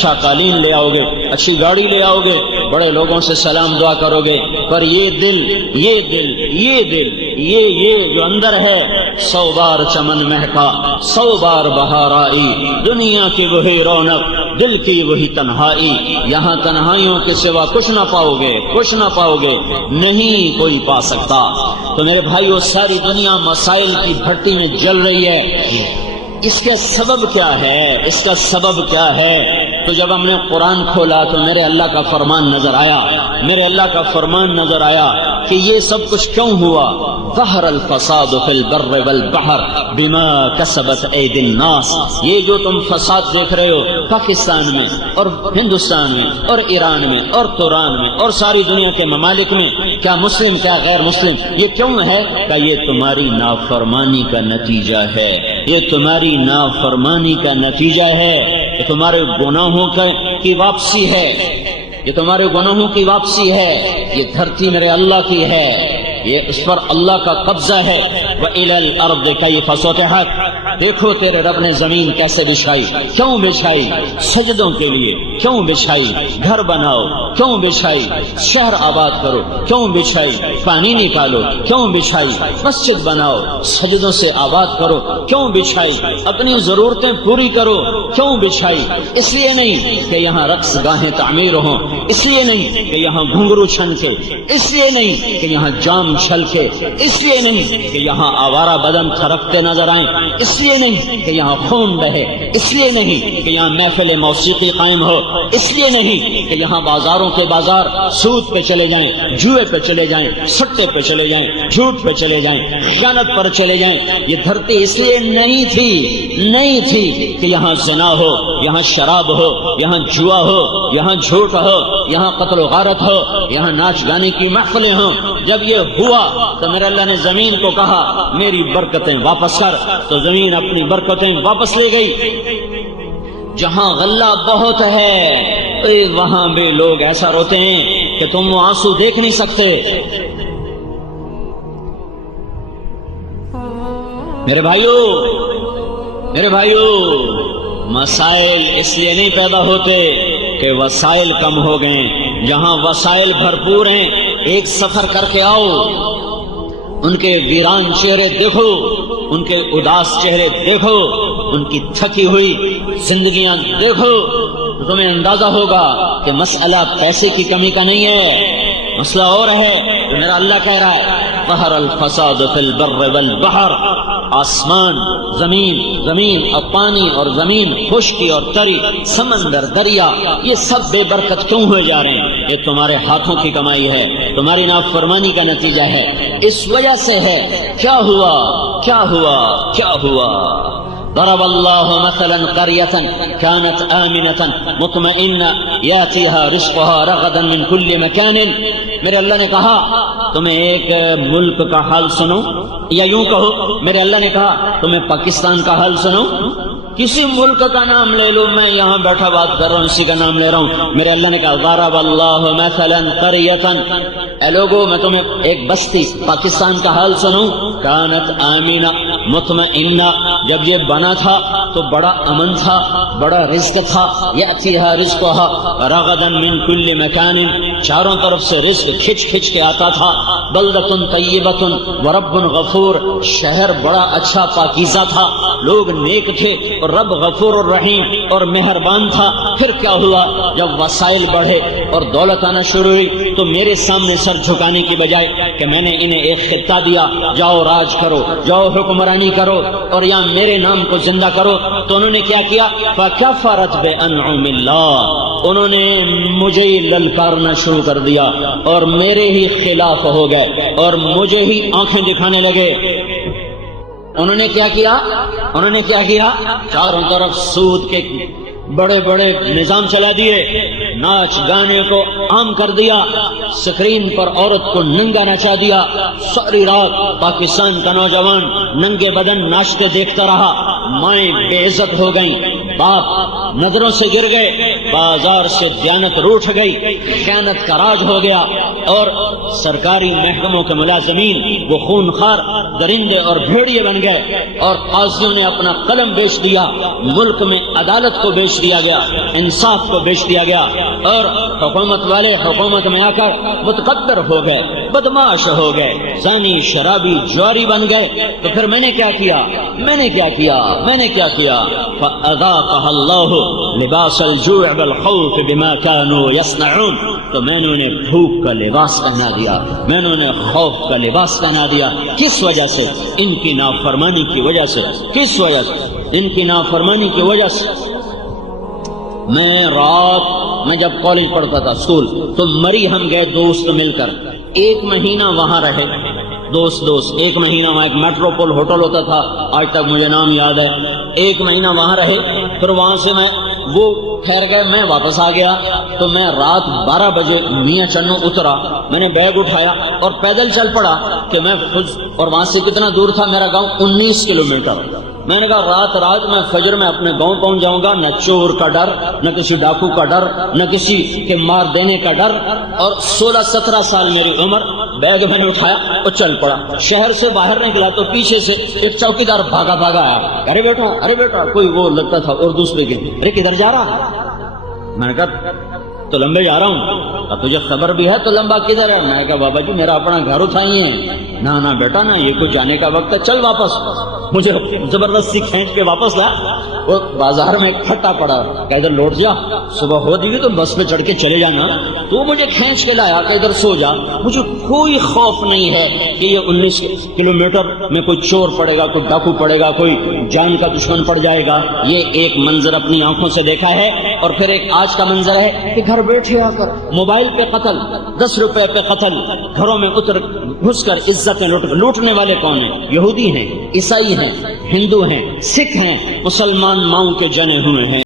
اچھا قالین لے آؤ گے، اچھی گاڑی لے آؤ گے، بڑے لوگوں سے سلام دعا کرو گے، پر یہ دل جو اندر ہے 100 بار چمن مہکا، 100 بار بہار آئی، دنیا کی وہی رونق، دل کی وہی تنہائی، یہاں تنہائیوں کے سوا کچھ نہ پاؤ گے، نہیں کوئی پا سکتا۔ تو میرے بھائیو، ساری دنیا مسائل کی بھٹی میں جل رہی ہے، اس کا سبب کیا ہے؟ تو جب ہم نے قرآن کھولا تو میرے اللہ کا فرمان نظر آیا کہ یہ سب کچھ کیوں ہوا؟ ظہر الفساد فی البر والبحر بما کسبت ایدی الناس، یہ جو تم فساد دیکھ رہے ہو پاکستان میں اور ہندوستان میں اور ایران میں اور توران میں اور ساری دنیا کے ممالک میں، کیا مسلم کیا غیر مسلم، یہ کیوں ہے؟ کہ یہ تمہاری نافرمانی کا نتیجہ ہے، یہ تمہاری نافرمانی کا نتیجہ ہے، یہ تمہارے گناہوں کی واپسی ہے، یہ تمہارے گناہوں کی واپسی ہے۔ یہ دھرتی میرے اللہ کی ہے، یہ اس پر اللہ کا قبضہ ہے۔ وَإِلَى الْأَرْضِ كَيْفَ سُطِحَتْ، دیکھو تیرے رب نے زمین کیسے بچھائی، کیوں بچھائی؟ سجدوں کے لیے، کیوں بچھائی؟ گھر بناؤ، کیوں بچھائی؟ شہر آباد کرو، کیوں بچھائی؟ پانی نکالو، کیوں بچھائی؟ مسجد بناؤ، سجدوں سے آباد کرو، کیوں بچھائی؟ اپنی ضرورتیں پوری کرو، کیوں بچھائی؟ اس لیے نہیں کہ یہاں رقص گاہیں تعمیر ہوں، اس لیے نہیں کہ یہاں گھنگرو چھنکے، اس لیے نہیں کہ یہاں جام چھلکے، اس لیے نہیں کہ یہاں آوارہ بدن تھرکتے نظر آئیں، اس لیے نہیں کہ یہاں خون بہے، اس لیے نہیں کہ یہاں محفل موسیقی قائم ہو، اس لیے نہیں کہ یہاں بازاروں کے بازار سود پہ چلے جائیں، جوئے پہ چلے جائیں، سٹے پہ چلے جائیں، جھوٹ پہ چلے جائیں، خیانت پر چلے جائیں۔ یہ دھرتی اس لیے نہیں تھی کہ یہاں زنا ہو، یہاں شراب ہو، یہاں جوا ہو، یہاں جھوٹ ہو، یہاں قتل و غارت ہو، یہاں ناچ گانے کی محفلیں ہوں۔ جب یہ ہوا تو میرے اللہ نے زمین کو کہا میری برکتیں واپس کر، تو زمین اپنی برکتیں واپس لے گئی۔ جہاں غلہ بہت ہے وہاں بھی لوگ ایسا روتے ہیں کہ تم وہ آنسو دیکھ نہیں سکتے۔ میرے بھائیو، مسائل اس لیے نہیں پیدا ہوتے کہ وسائل کم ہو گئے، جہاں وسائل بھرپور ہیں ایک سفر کر کے آؤ، ان کے ویران چہرے دیکھو، ان کے اداس چہرے دیکھو، ان کی تھکی ہوئی زندگیاں دیکھو، تو تمہیں اندازہ ہوگا کہ مسئلہ پیسے کی کمی کا نہیں ہے، مسئلہ اور ہے۔ تو میرا اللہ کہہ رہا ہے ظہر الفساد فی البر والبحر، آسمان، زمین اور پانی اور زمین، خشکی اور تری، سمندر، دریا، یہ سب بے برکت کیوں ہوئے جا رہے ہیں؟ یہ تمہارے ہاتھوں کی کمائی ہے، تمہاری نافرمانی کا نتیجہ ہے، اس وجہ سے ہے۔ کیا ہوا؟ ضرب اللہ مثلا قریة كانت آمنة مطمئنة يأتيها رزقها رغدا من كل مكان۔ میرے اللہ نے کہا تمہیں ایک ملک کا حال سنو، یا یوں کہو میرے اللہ نے کہا تمہیں پاکستان کا حال سنو، کسی ملک کا نام لے لو، میں یہاں بیٹھا بات کر رہا ہوں اسی کا نام لے رہا ہوں۔ میرے اللہ نے کہا ضرب اللہ مثلا قریة، اے لوگو میں تمہیں ایک بستی پاکستان کا حال سنوں، کانت آمینہ مطمئنہ، جب یہ بنا تھا تو بڑا امن تھا، بڑا رزق تھا، یأتیہا رزقہا رغدا من کل مکان، چاروں طرف سے رزق کھچ کے آتا تھا، بلدۃ طیبۃ ورب غفور، شہر بڑا اچھا پاکیزہ تھا، لوگ نیک تھے اور رب غفور الرحیم اور مہربان تھا۔ پھر کیا ہوا؟ جب وسائل بڑھے اور دولت آنا شروع ہوئی تو میرے سامنے سر جھکانے کی بجائے کہ میں نے انہیں ایک خطہ دیا، جاؤ راج کرو، جاؤ حکمرانی کرو اور یہاں میرے نام کو زندہ کرو، تو انہوں نے کیا کیا؟ فَكَفَرَتْ بِأَنْعُمِ اللَّهِ، انہوں نے مجھے ہی للکارنا شروع کر دیا اور میرے ہی خلاف ہو گئے اور مجھے ہی آنکھیں دکھانے لگے۔ انہوں نے کیا کیا؟ چاروں طرف سود کے بڑے نظام چلا دیے، ناچ گانے کو عام کر دیا، سکرین پر عورت کو ننگا نچا دیا، ساری رات پاکستان کا نوجوان ننگے بدن ناچتے دیکھتا رہا، مائیں بے عزت ہو گئیں، باپ نظروں سے گر گئے، بازار سے دیانت روٹھ گئی، خیانت کا راج ہو گیا، اور سرکاری محکموں کے ملازمین وہ خونخوار درندے اور بھیڑیے بن گئے، اور قاضیوں نے اپنا قلم بیچ دیا، ملک میں عدالت کو بیچ دیا گیا، انصاف کو بیچ دیا گیا، اور حکومت والے حکومت میں آ کر متکبر ہو گئے، بدماش ہو گئے، زانی شرابی جواری بن گئے۔ تو پھر میں نے کیا کیا؟ فَأَذَاقَهَا اللَّهُ لِبَاسَ الْجُوعِ وَالْخَوْفِ بِمَا كَانُوا يَصْنَعُونَ، تو میں نے انہیں بھوک کا لباس پہنا دیا، میں نے انہیں خوف کا لباس پہنا دیا۔ کس وجہ سے؟ ان کی نافرمانی کی وجہ سے۔ کس وجہ سے؟ ان کی نافرمانی کی وجہ سے۔ میں جب کالج پڑھتا تھا اسکول، تو مری ہم گئے دوست مل کر، 1 مہینہ وہاں رہے، دوست 1 مہینہ وہاں، ایک میٹروپول ہوٹل ہوتا تھا، آج تک مجھے نام یاد ہے۔ 1 مہینہ وہاں رہے، پھر وہاں سے وہ ٹھہر گئے، میں واپس آ گیا۔ تو میں رات 12 بجے میاں چنو اترا، میں نے بیگ اٹھایا اور پیدل چل پڑا کہ میں اور وہاں سے کتنا دور تھا میرا گاؤں؟ 19 کلومیٹر۔ میں نے کہا رات میں فجر میں اپنے گاؤں پہنچ جاؤں گا، نہ چور کا ڈر، نہ کسی ڈاکو کا ڈر، نہ کسی کے مار دینے کا ڈر۔ اور 16-17 سال میری عمر، بیگ میں نے اٹھایا اور چل پڑا۔ شہر سے باہر نکلا تو پیچھے سے ایک چوکیدار بھاگا آیا، ارے بیٹا کوئی وہ لگتا تھا اور دوسرے کے، ارے کدھر جا رہا؟ میں نے کہا تو لمبے جا رہا ہوں۔ اب تجھے خبر بھی ہے تو لمبا کدھر ہے؟ میں نے کہا بابا جی میرا اپنا گھر اٹھائیے۔ نہ بیٹا نہ، یہ کچھ جانے کا وقت ہے، چل واپس۔ مجھے زبردستی کھینچ کے واپس لایا، وہ بازار میں کھٹا پڑا کہ ادھر لوٹ جا، صبح ہو جائے تو بس پہ چڑھ کے چلے جانا۔ تو مجھے کھینچ کے لایا کہ ادھر سو جا۔ مجھے کوئی خوف نہیں ہے کہ یہ 19 کلومیٹر میں کوئی چور پڑے گا، کوئی ڈاکو پڑے گا، کوئی جان کا دشمن پڑ جائے گا۔ یہ ایک منظر اپنی آنکھوں سے دیکھا ہے، اور پھر ایک آج کا منظر ہے کہ گھر بیٹھے آ کر موبائل پہ قتل، 10 روپے پہ قتل، گھروں میں گھس کر عزتیں لوٹنے والے کون ہیں؟ یہودی ہیں، عیسائی ہیں، ہندو ہیں، سکھ ہیں، مسلمان ماؤں کے جنے ہوئے ہیں۔